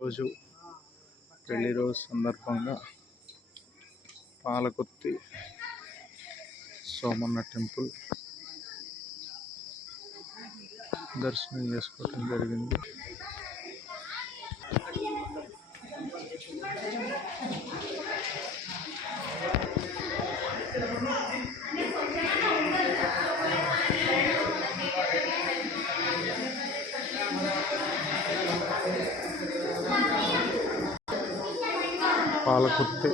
రోజు పెళ్లి రోజు సందర్భంగా పాలకుర్తి సోమన్న టెంపుల్ దర్శనం చేసుకోవడం జరిగింది. పాలకుర్తి